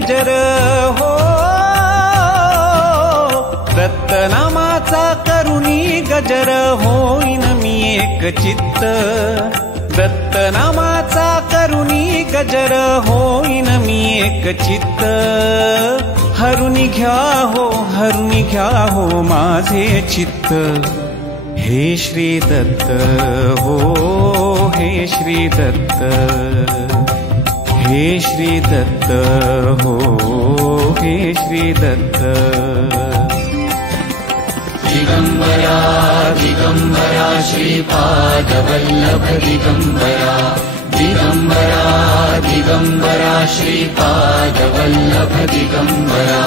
गजर हो, दत्तनामाचा करुणी गजर होईन मी एक चित्त, दत्तनामाचा करुणी गजर होईन मी एक चित्त। हरुनी घ्या हो माझे चित्त, हे श्री दत्त हो, हे श्री दत्त, हे श्री दत्त हो, हे श्री दत्त। दिगंबरा दिगंबरा श्रीपादवल्लभ दिगंबरा, दिगंबरा दिगंबरा श्रीपादवल्लभ दिगंबरा।